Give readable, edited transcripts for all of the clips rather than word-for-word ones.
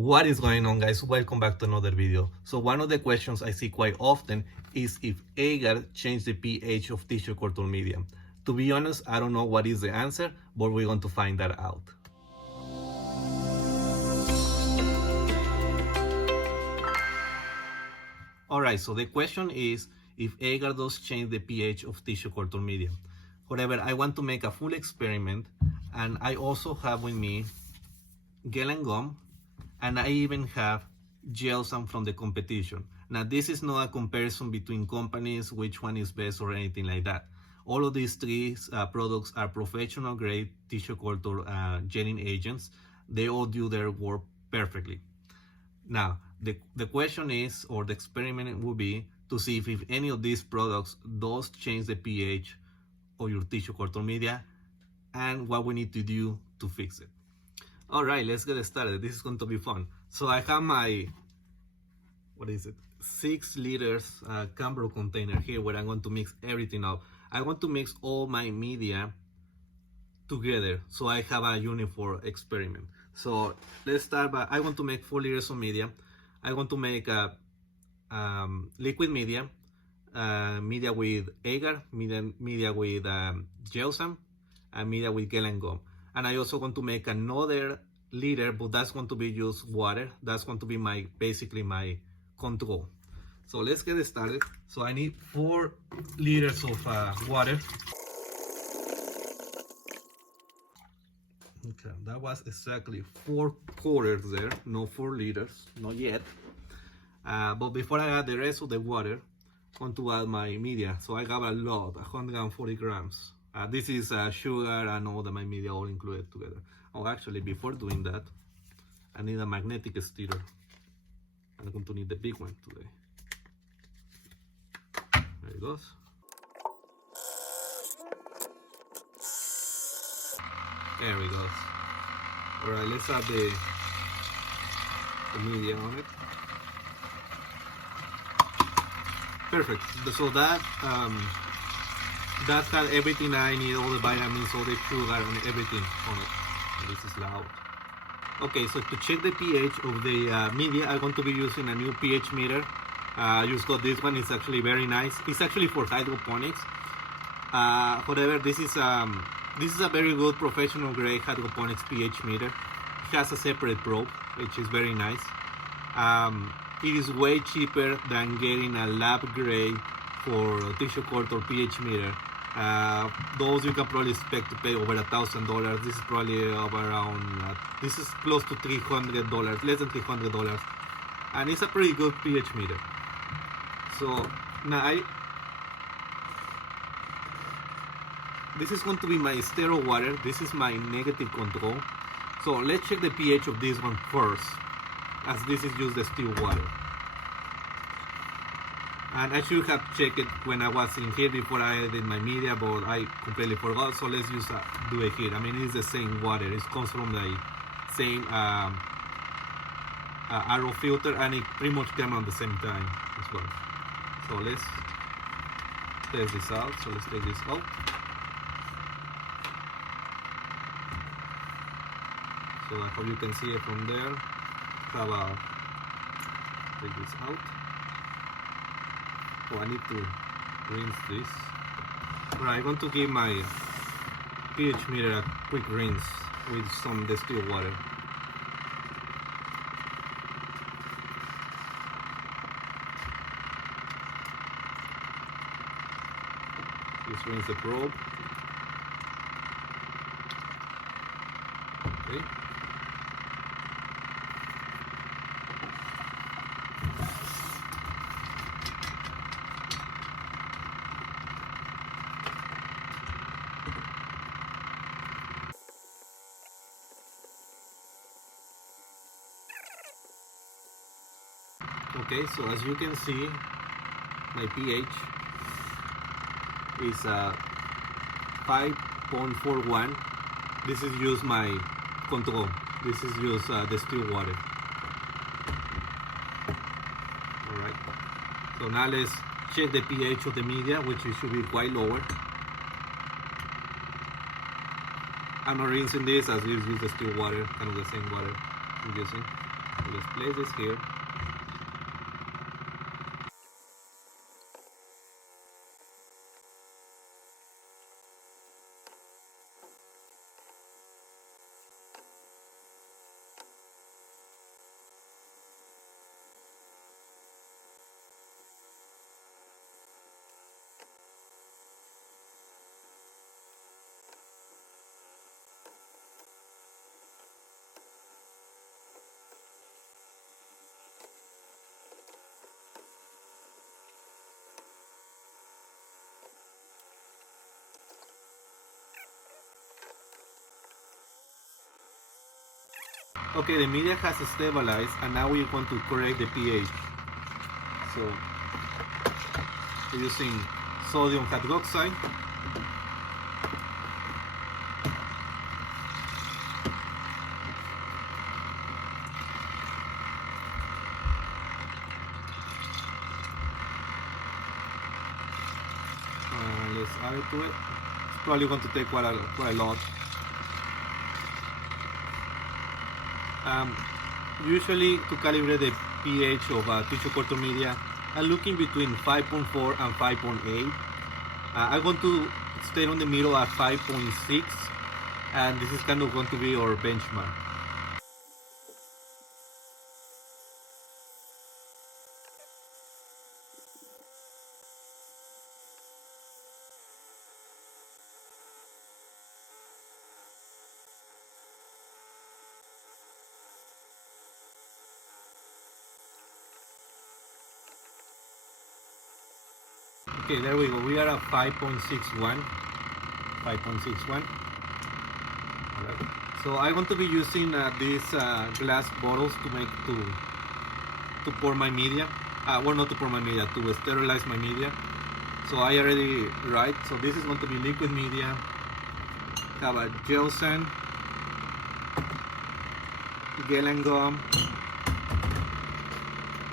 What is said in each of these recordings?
What is going on, guys? Welcome back to another video. So one of the questions I see quite often is if Agar changed the pH of tissue culture media. To be honest, I don't know what is the answer, but we're going to find that out. Alright, so the question is if Agar does change the pH of tissue culture media. However, I want to make a full experiment, and I also have with me Gellan gum, and I even have Gelzan from the competition. Now, this is not a comparison between companies, which one is best or anything like that. All of these three products are professional grade tissue culture gelling agents. They all do their work perfectly. Now, the question is, or the experiment will be, to see if any of these products does change the pH of your tissue culture media and what we need to do to fix it. All right, let's get started. This is going to be fun. So I have my, 6 liters Cambro container here where I'm going to mix everything up. I want to mix all my media together so I have a uniform experiment. So let's start by, I want to make 4 liters of media. I want to make a liquid media, media with Agar, media with Gelzan, and media with Gellan gum. And I also want to make another liter, but that's going to be just water. That's going to be basically my control. So let's get started. So I need 4 liters of water. Okay, that was exactly 4 quarters there, no 4 liters, not yet. But before I add the rest of the water, I want to add my media. So I got a lot, 140 grams. This is sugar and all my media all included together. Oh, actually, before doing that, I need a magnetic stirrer. I'm going to need the big one today. There it goes. There we go. All right, let's add the media on it. Perfect. So that has everything I need, all the vitamins, all the sugar, and everything on it. This is loud. Okay, so to check the pH of the media, I'm going to be using a new pH meter. I just got this one. It's actually very nice. It's actually for hydroponics. However, this is a very good professional grade hydroponics pH meter. It has a separate probe, which is very nice. It is way cheaper than getting a lab grade for tissue culture pH meter. Those you can probably expect to pay over $1,000. This is probably around, this is close to $300, less than $300. And it's a pretty good pH meter. So now this is going to be my sterile water. This is my negative control. So let's check the pH of this one first, as this is just the still water. And I should have checked it when I was in here before I added my media, but I completely forgot. So let's just do it here. I mean, it's the same water. It comes from the same RO filter, and it pretty much came at the same time as well. So let's test this out. So let's take this out. So I hope you can see it from there. Take this out. Oh, I need to rinse this. Alright, I'm going to give my pH meter a quick rinse with some distilled water. Just rinse the probe. Okay. Okay, so as you can see, my pH is 5.41. This is just my control. This is just the still water. Alright, so now let's check the pH of the media, which it should be quite lower. I'm not rinsing this as it's just the still water, kind of the same water I'm using. So let's place this here. Okay, the media has stabilized, and now we want to correct the pH. So we're using sodium hydroxide. Let's add it to it. It's probably going to take quite a lot. Usually, to calibrate the pH of tissue culture media, I'm looking between 5.4 and 5.8. I'm going to stay on the middle at 5.6, and this is kind of going to be our benchmark. Okay, there we go. We are at 5.61. 5.61. Alright. So I'm going to be using these glass bottles to pour my media. Well, not to pour my media, to sterilize my media. So I already write. So this is going to be liquid media. Have a Gelzan, Gellan gum,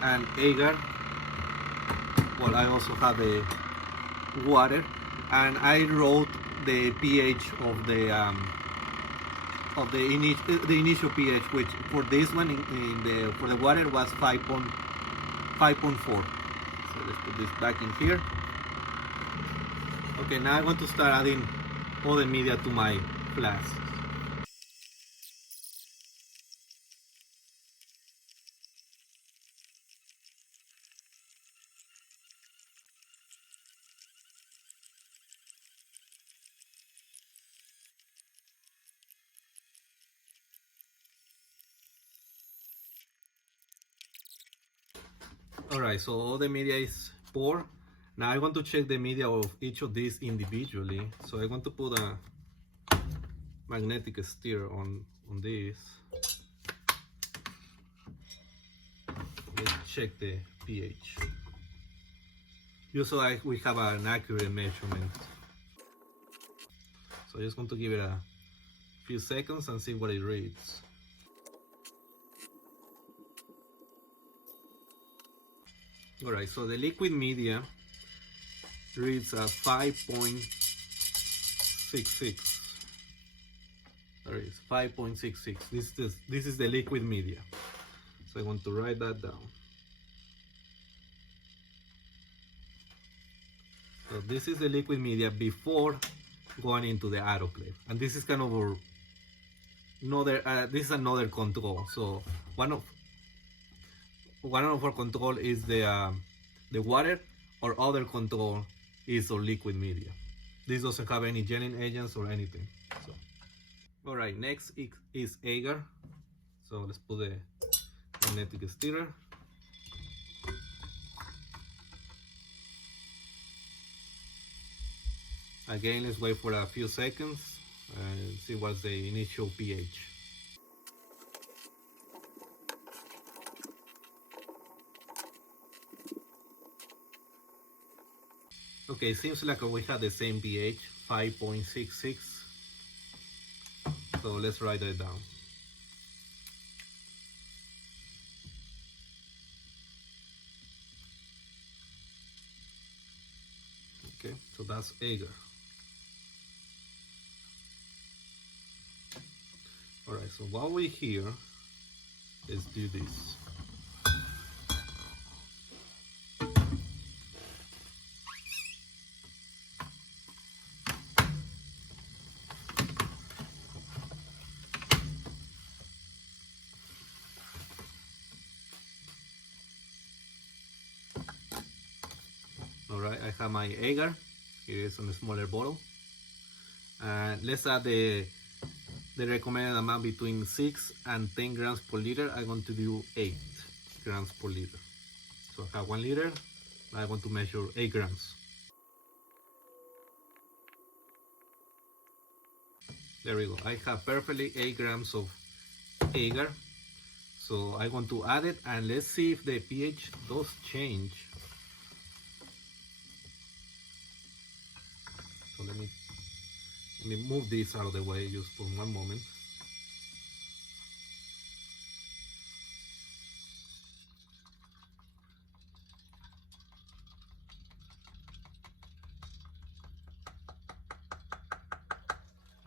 and Agar. Well, I also have a water, and I wrote the pH of the initial pH, which for this one for the water was 5.4. So let's put this back in here. Okay, now I want to start adding all the media to my flask. Alright, so all the media is poured. Now I want to check the media of each of these individually. So I want to put a magnetic stir on this. Let's check the pH. Just so we have an accurate measurement. So I'm just going to give it a few seconds and see what it reads. Alright, so the liquid media reads 5.66. There is 5.66. This is the liquid media. So I want to write that down. So this is the liquid media before going into the autoclave, and this is kind of this is another control. So one of our control is the water, or other control is our liquid media. This doesn't have any gelling agents or anything. So, all right, next is Agar. So let's put the magnetic stirrer. Again, let's wait for a few seconds and see what's the initial pH. Okay, seems like we have the same pH, 5.66. So let's write that down. Okay, so that's Agar. All right, so while we're here, Let's do this. Alright, I have my agar. Here is on a smaller bottle. And let's add the recommended amount between 6 and 10 grams per liter. I'm going to do 8 grams per liter. So I have 1 liter. I want to measure 8 grams. There we go. I have perfectly 8 grams of agar. So I want to add it, and let's see if the pH does change. So let me move this out of the way just for one moment.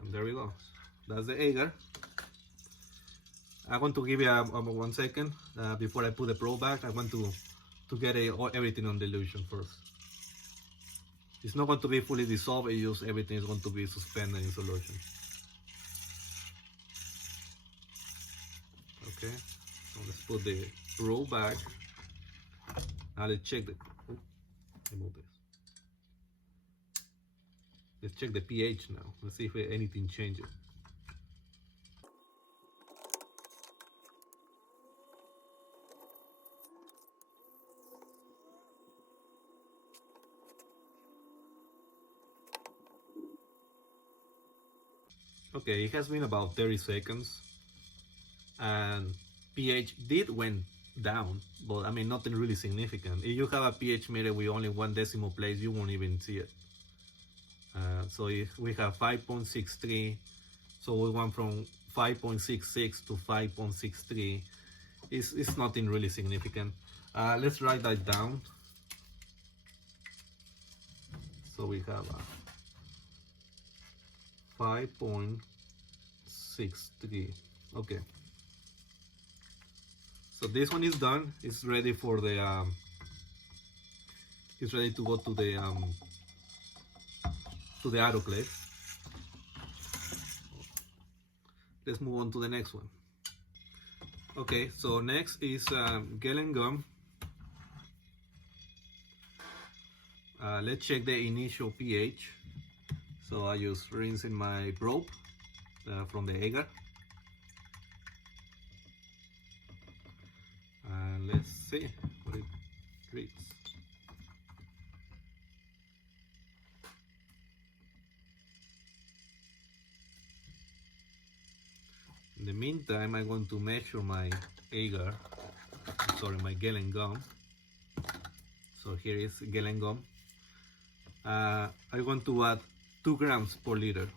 And there we go. That's the agar. I want to give you 1 second before I put the probe back. I want to get everything on dilution first. It's not going to be fully dissolved, it's just everything is going to be suspended in solution. Okay, so let's put the probe back. Now let's check the, remove this. Let's check the pH now. Let's see if anything changes. Okay, it has been about 30 seconds and pH did went down, but I mean nothing really significant. If you have a pH meter with only 1 decimal place, you won't even see it. So if we have 5.63, so we went from 5.66 to 5.63. It's nothing really significant. Let's write that down. So we have 5.63. Okay. So this one is done. It's ready for the. It's ready to go to the autoclave. Let's move on to the next one. Okay, so next is Gellan gum. Let's check the initial pH. So I just rinse in my probe from the agar. And let's see what it reads. In the meantime, I'm going to measure my agar, sorry, my Gellan gum. So here is Gellan gum. I want to add 2 grams per liter.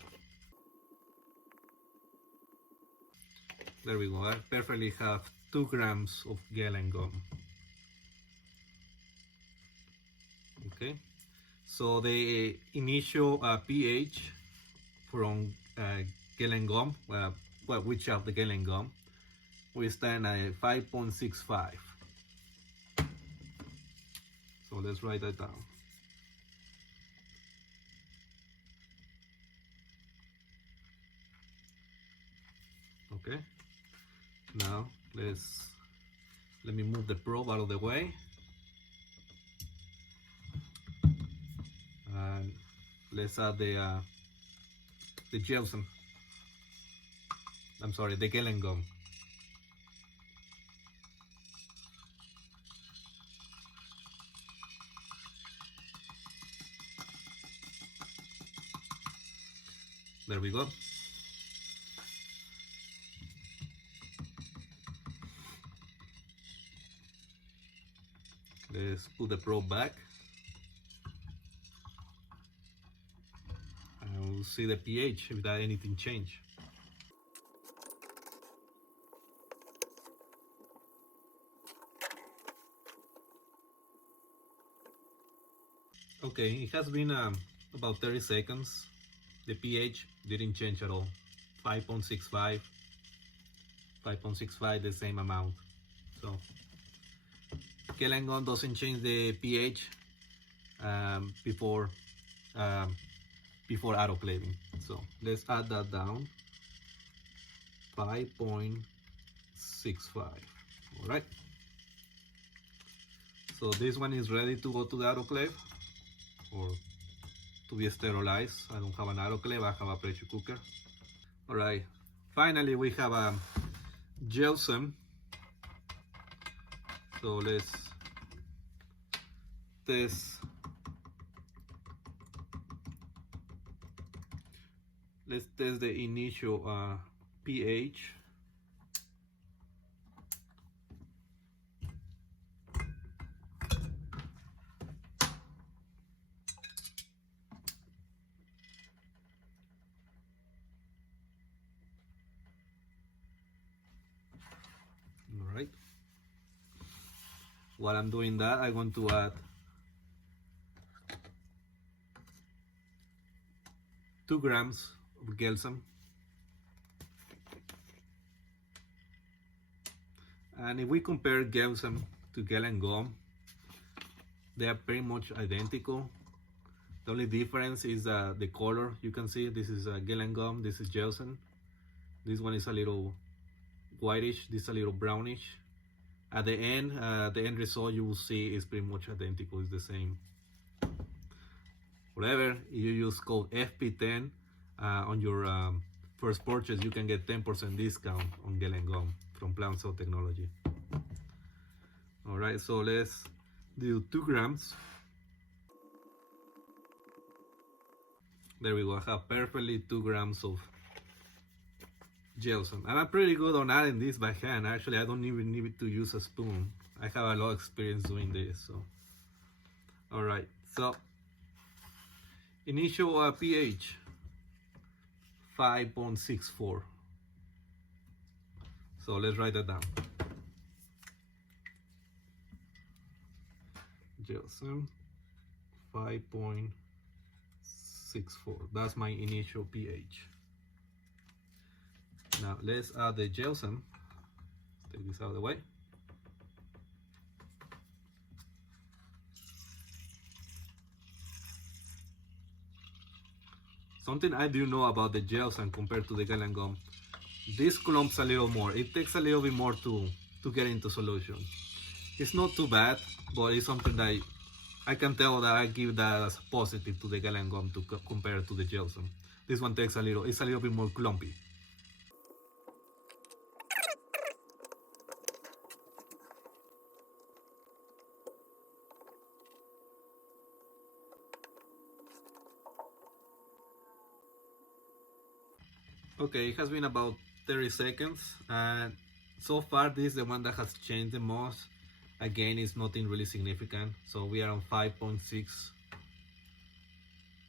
There we go. I perfectly have 2 grams of Gellan gum. Okay. So the initial pH from Gellan gum, which of the Gellan gum, we stand at 5.65. So let's write that down. Okay. Now let me move the probe out of the way. And let's add the Gelzan. I'm sorry, the Gellan gum. There we go. Let's put the probe back. And we'll see the pH if that anything changed. Okay, it has been about 30 seconds. The pH didn't change at all. 5.65. 5.65, the same amount. So Gellan doesn't change the pH before autoclaving. So let's add that down. 5.65. All right. So this one is ready to go to the autoclave or to be sterilized. I don't have an autoclave, I have a pressure cooker. All right. Finally, we have a Gelzan. So let's test. Let's test the initial pH. All right. While I'm doing that, I want to add 2 grams of Gelzan. And if we compare Gelzan to Gellan, they are pretty much identical. The only difference is the color. You can see this is Gellan, this is Gelzan. This one is a little whitish, this is a little brownish. At the end result you will see is pretty much identical, it's the same. However, if you use code FP10 on your first purchase, you can get 10% discount on Gellan from Plant Cell Technology. All right, so let's do 2 grams. There we go, I have perfectly 2 grams of Gelzan. And I'm pretty good on adding this by hand. Actually, I don't even need to use a spoon. I have a lot of experience doing this. So, all right. So, initial pH 5.64. So let's write that down. Gelzan 5.64. That's my initial pH. Now let's add the Gelzan. Take this out of the way. Something I do know about the Gelzan compared to the Gellan, this clumps a little more. It takes a little bit more to get into solution. It's not too bad, but it's something that I can tell that I give that as positive to the Gellan to compare to the Gelzan. This one takes it's a little bit more clumpy. Okay, it has been about 30 seconds, and so far this is the one that has changed the most. Again, it's nothing really significant, so we are on 5.6.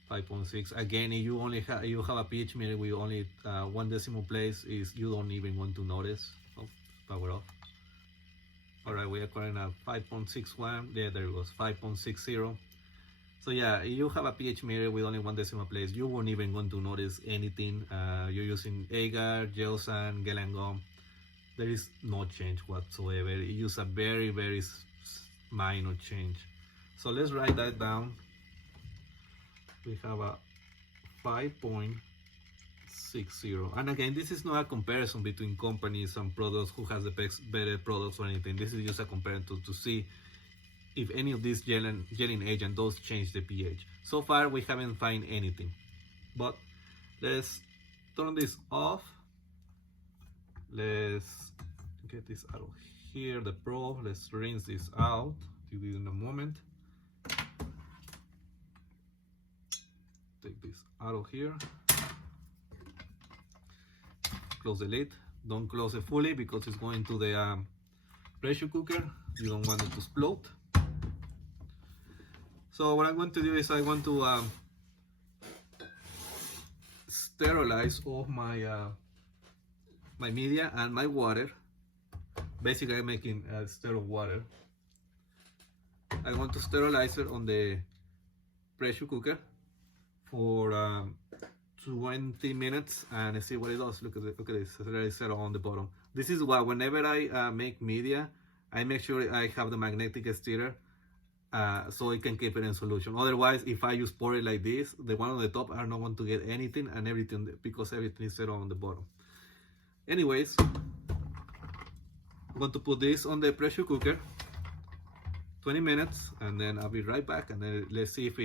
5.6. Again, if you only have a pH meter with only 1 decimal place, you don't even want to notice. Oh, power off. All right, we are currently at 5.61. Yeah, there it goes, 5.60. So yeah, if you have a pH meter with only 1 decimal place, you won't even want to notice anything. You're using Agar, Gelzan, Gellan. There is no change whatsoever. It is a very, very minor change. So let's write that down. We have a 5.60. And again, this is not a comparison between companies and products, who has the better products or anything. This is just a comparison to see if any of these gelling agent does change the pH. So far we haven't found anything, but let's turn this off. Let's get this out of here, the probe. Let's rinse this out. Do this in a moment. Take this out of here. Close the lid. Don't close it fully because it's going to the pressure cooker. You don't want it to explode. So what I'm going to do is I want to sterilize all my my media and my water. Basically, I'm making sterile water. I want to sterilize it on the pressure cooker for 20 minutes and see what it does. Look at this, it's already settled on the bottom. This is why whenever I make media, I make sure I have the magnetic stirrer so it can keep it in solution. Otherwise, if I just pour it like this, the one on the top are not going to get anything, and everything, because everything is settled on the bottom. Anyways, I'm going to put this on the pressure cooker 20 minutes, and then I'll be right back, and then let's see if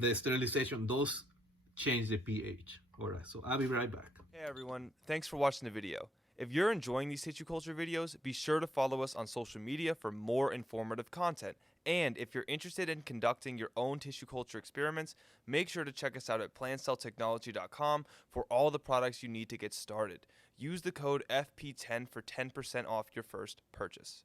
the sterilization does change the pH. All right, so I'll be right back. Hey everyone, thanks for watching the video. If you're enjoying these tissue culture videos, be sure to follow us on social media for more informative content. And if you're interested in conducting your own tissue culture experiments, make sure to check us out at plantcelltechnology.com for all the products you need to get started. Use the code FP10 for 10% off your first purchase.